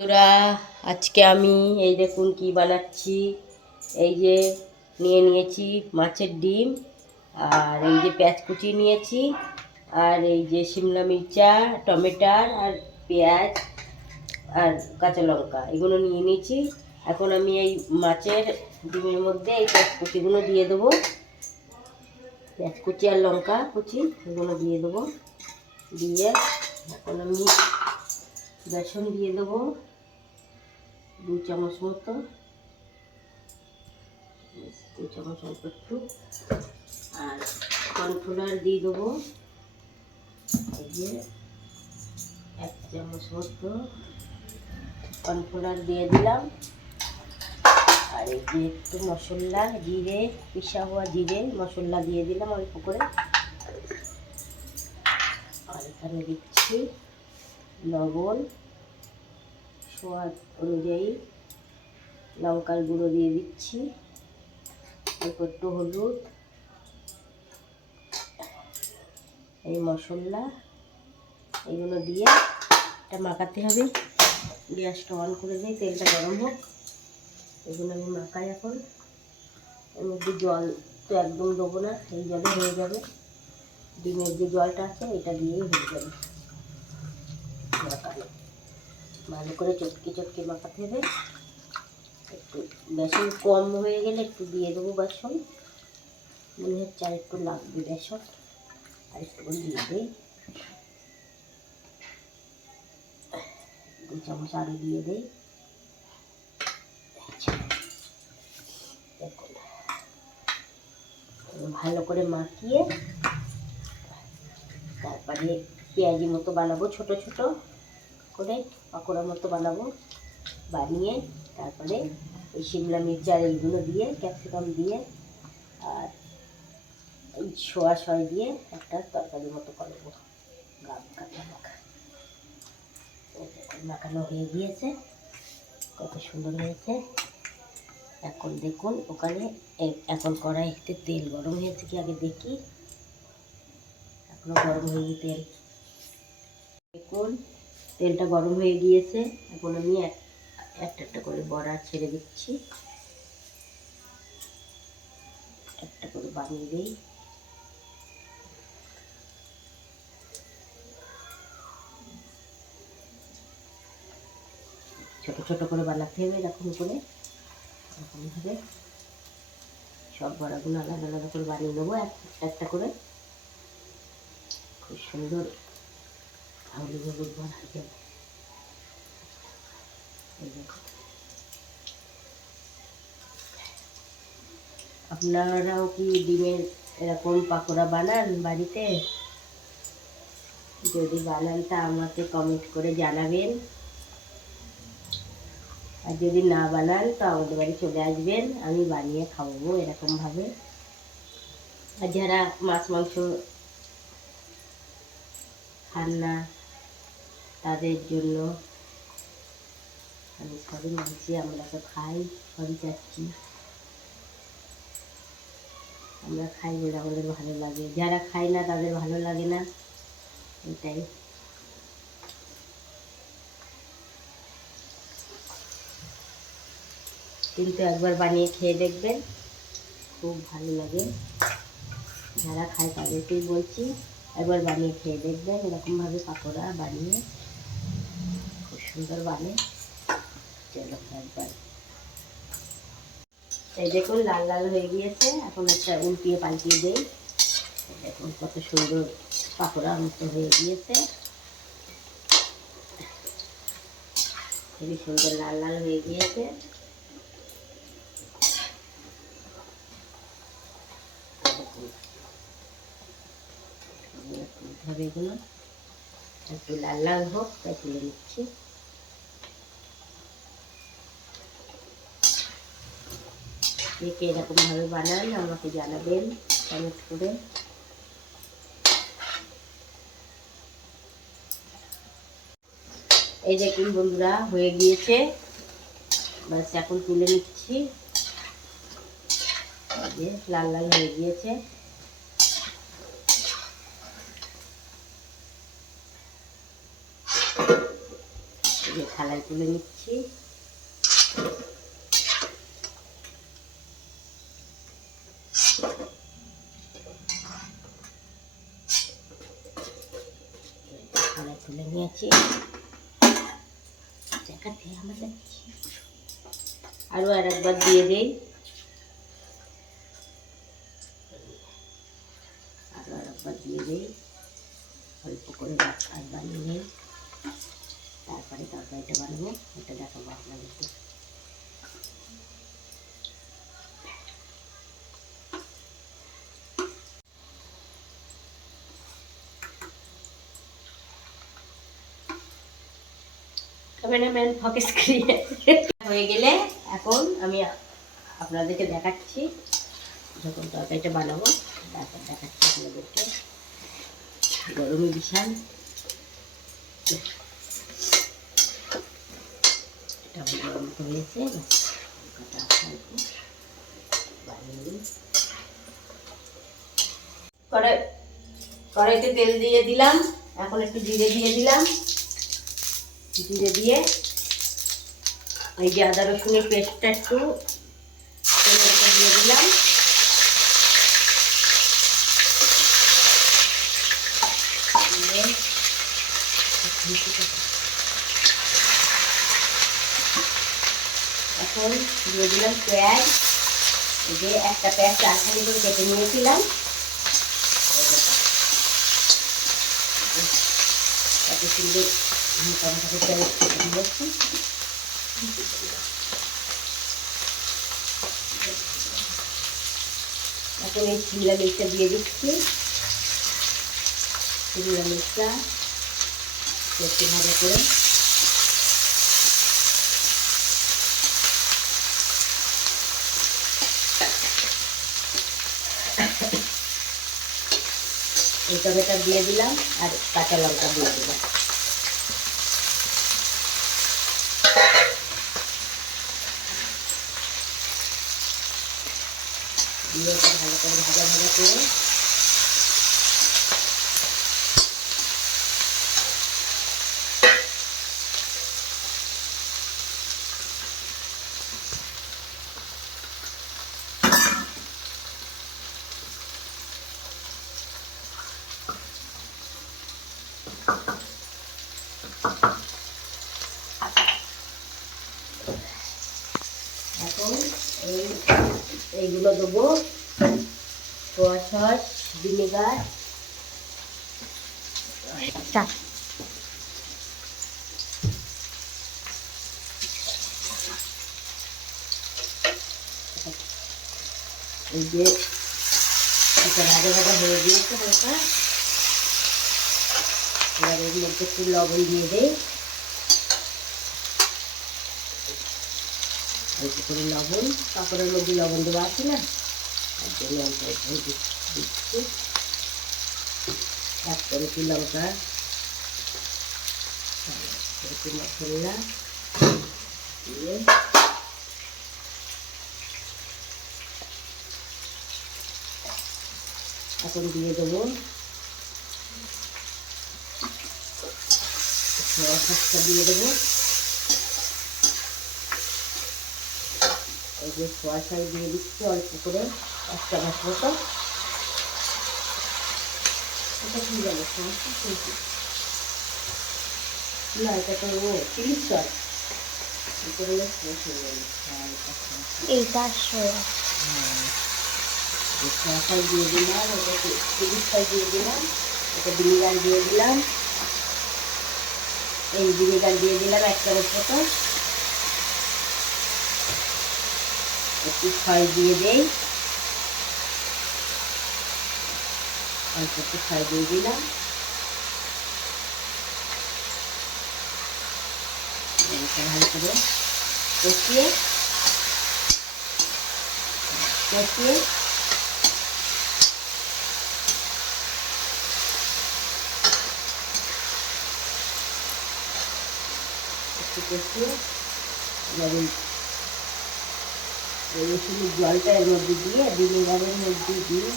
বন্ধুরা, আজকে আমি এই দেখুন কি বানাচ্ছি। এই যে নিয়েছি মাছের ডিম, আর এই যে পেঁয়াজ কুচি নিয়েছি, আর এই যে শিমলা মির্চা, টমেটার আর পেঁয়াজ আর কাঁচা লঙ্কা এগুলো নিয়ে নিয়েছি। এখন আমি এই মাছের ডিমের মধ্যে এই পেঁয়াজ কুচিগুলো দিয়ে দেবো। পেঁয়াজ কুচি আর লঙ্কা কুচি এগুলো দিয়ে দেবো। দিয়ে এখন আমি বেসন দিয়ে দেবো 2 চামচ মতো, 2 চামচ অল্প একটু, আর কর্নফ্লাওয়ার দিয়ে দেবো এই যে 1 চামচ মতো কর্নফ্লাওয়ার দিয়ে দিলাম। আর এই যে একটু মশলা, জিরে, পিসা হওয়া জিরে মশলা দিয়ে দিলাম অল্প করে। আর এখানে দিচ্ছি লবণ স্বাদ অনুযায়ী, লঙ্কার গুঁড়ো দিয়ে দিচ্ছি, অল্প একটু হলুদ, এই মশলা এগুলো দিয়ে এটা মাখাতে হবে। গ্যাসটা অন করে দিই, তেলটা গরম হোক। এগুলো আমি মাখাই। এখন এর মধ্যে জল তো একদম দেবো না, এই জলে হয়ে যাবে। ডিমের যে জলটা আছে এটা দিয়েই হয়ে যাবে মাখানো। ভালো করে চটকে চটকে মাখাতে হবে। একটু বেসন কম হয়ে গেলে একটু দিয়ে দেবো বেসন, মনে হচ্ছে আর একটু লাগবে বেসন, আর একটু দিয়ে দিই। 2 চামচ আরও দিয়ে দিই। দেখুন ভালো করে মাখিয়ে তারপরে পেঁয়াজি মতো বানাবো, ছোট ছোট করে পাকোড়া মতো বানাবো। বানিয়ে তারপরে এই শিমলা মির্চ আর এইগুলো দিয়ে, ক্যাপসিকাম দিয়ে আর এই সোয়া সয় দিয়ে একটা তরকারি মতো করবো। গাম কাটা মাখা মাখানো হয়ে গিয়েছে, কত সুন্দর হয়েছে। এখন দেখুন ওখানে এখন কড়াইতে তেল গরম হয়েছে কি আগে দেখি। এখনো গরম হয়নি তেল। দেখুন তেলটা গরম হয়ে গিয়েছে। এখন আমি একটা একটা করে বড়া ছেড়ে দিচ্ছি, একটা করে বানিয়ে দিই। ছোট ছোট করে বানাতে হবে এরকম করে, এরকমভাবে সব বড়াগুলো আলাদা আলাদা করে বানিয়ে নেবো একটা করে। খুব সুন্দর হাউলি হলুদ বড়া হয়ে যাবে। আপনারাও কি ডিমের এরকম পাকোড়া বানান বাড়িতে? যদি বানান তা আমাকে কমেন্ট করে জানাবেন, আর যদি না বানান তো আমাদের বাড়ি চলে আসবেন, আমি বানিয়ে খাওয়াবো এরকমভাবে। আর যারা মাছ মাংস খান না তাদের জন্য আমি সবই বলছি। আমরা তো খাই, সবই চাচ্ছি, আমরা খাই বলে আমাদের ভালো লাগে। যারা খায় না তাদের ভালো লাগে না, এটাই। কিন্তু একবার বানিয়ে খেয়ে দেখবেন, খুব ভালো লাগে। যারা খায় তাদেরকেই বলছি, একবার বানিয়ে খেয়ে দেখবেন এরকমভাবে পাকোড়া বানিয়ে, খুব সুন্দর বানে। চলো একবার। এই দেখুন লাল লাল হয়ে গিয়েছে, এখন একটা উল্টিয়ে পাল্টিয়ে দেই। দেখুন কত সুন্দর পাকোড়া মতো হয়ে গিয়েছে, খুবই সুন্দর লাল লাল হয়ে গিয়েছে। এগুলো একটু লাল লাল হোক, তাই তুলে নিচ্ছি। কে এরকমভাবে বানান আমাকে জানাবেন কমেন্ট করে। এই দেখুন বন্ধুরা হয়ে গিয়েছে, বাস এখন তুলে নিচ্ছি। এই যে লাল লাল হয়ে গিয়েছে। থালায় তুলে নিচ্ছি। থালায় তুলে নিয়েছি। দেখাতে আমাদের আরও আর একবার দিয়ে দেই। আরও আর একবার দিয়ে দেই। অল্প করে আর বানিয়ে নেই, তারপরে তরকারিটা বানাবো। এটা দেখাবো আপনাদেরকে। ক্যামেরাম্যান ফোকাস করিয়ে হয়ে গেলে এখন আমি আপনাদেরকে দেখাচ্ছি। যখন তরকারিটা বানাবো তারপর দেখাচ্ছি আপনাদেরকে। গরমে বিশাল এটা গরম হয়েছে। কড়াইতে তেল দিয়ে দিলাম। এখন একটু জিরে দিয়ে দিলাম। জিরে দিয়ে এই যে আদা রসুনের পেস্টটা একটু দিয়ে দিলাম। এখন দিয়ে দিলাম পেঁয়াজ। এই যে একটা পেঁয়াজ চারখানি করে কেটে নিয়েছিলাম। এত সুন্দর টমেটো পেঁয়াজ কেটে নিয়েছি। এখন এই শিমলা মির্চটা দিয়ে দিচ্ছি। শিমলা মির্চটা একটু ভাজা করে এই টমেটো দিয়ে দিলাম আর কাঁচা লঙ্কা দিয়ে দিলাম। দিয়ে ভালো করে ভাজা ভাজা করে এখন এইগুলো দেবো। সোয়া সস, ভিনেগার, এই যে এটা ভাজা ভাজা হয়ে গিয়েছে হালকা। এবার এর মধ্যে একটু লবণ দিয়ে দেই। অল্প করে লবণ, কাপড়ের মধ্যে লবণ দেওয়া আছে না, তার জন্য অল্প দিচ্ছি। এক করে কি লঙ্কা, একটু মশলা দিয়ে এখন দিয়ে দেবো সোয়া সসটা দিয়ে দেবো। এই যে সোয়া সস দিয়ে দিচ্ছি অল্প করে, 1 চামচ মতো। এটা কি বলে সোয়া সস না, এটা তো চিলি সস। এইটা সোয়া সস দিয়ে দিলাম, এটা চিলি সস দিয়ে দিলাম, এটা ভিনেগার দিয়ে দিলাম। এই ভিনেগার দিয়ে দিলাম 1 চামচ মতো। একটু ছয় দিয়ে দেই, অল্প একটু ছয় দিয়ে দিলাম। ভালো করে কষিয়ে কষিয়ে একটু কষিয়ে রসুনের জলটা এর মধ্যে দিয়ে ভিনেগারের মধ্যে দিয়ে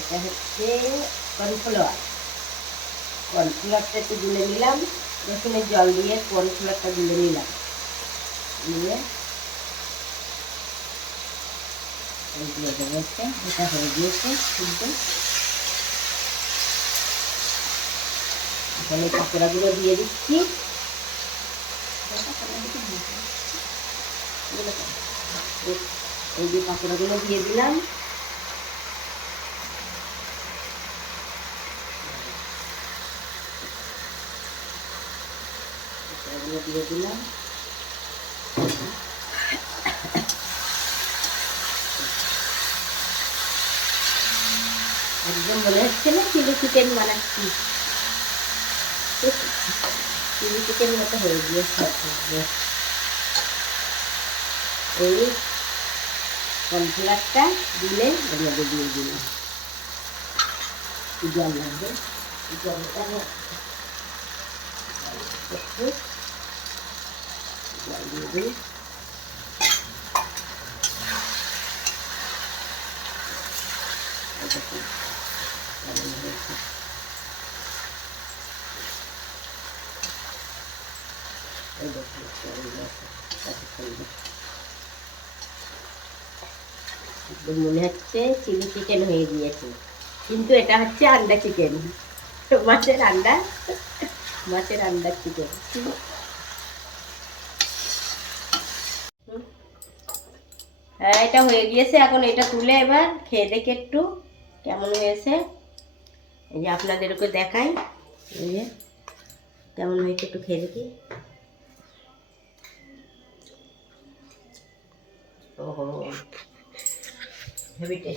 এটা হচ্ছে কর্নফ্লাওয়ার। কর্নফ্লাওয়ারটা একটু গুলে নিলাম, রসুনের জল দিয়ে কর্নফ্লাওয়ারটা গুলে নিলাম, নিয়ে দিয়ে দেবো। এটা হয়ে গিয়েছে কিন্তু এখন এই পাকোড়াগুলো দিয়ে দিচ্ছি। এই যে পাকোড়াগুলো দিয়ে দিলাম, পাকোড়াগুলো দিয়ে দিলাম। একদম মনে হচ্ছে না চিলি চিকেন বানাচ্ছি, চিলি চিকেন মতো হয়ে গিয়েছে। এই কর্নফ্লাওয়ারটা দিলে এর মধ্যে দিয়ে দিলাম, জল লাগবে, জলটা একটু জল দিয়ে দিই। মনে হচ্ছে চিলি চিকেন হয়ে গিয়েছে, কিন্তু এটা হচ্ছে আন্ডা চিকেন, মাছের আন্ডা, মাছের আন্ডা চিকেন। হ্যাঁ, এটা হয়ে গিয়েছে। এখন এটা তুলে এবার খেয়ে দেখে একটু কেমন হয়েছে। এই যে আপনাদেরকে দেখাই, এই যে কেমন হয়েছে একটু খেয়ে দেখি। ওহো, হেভি টেস্টি।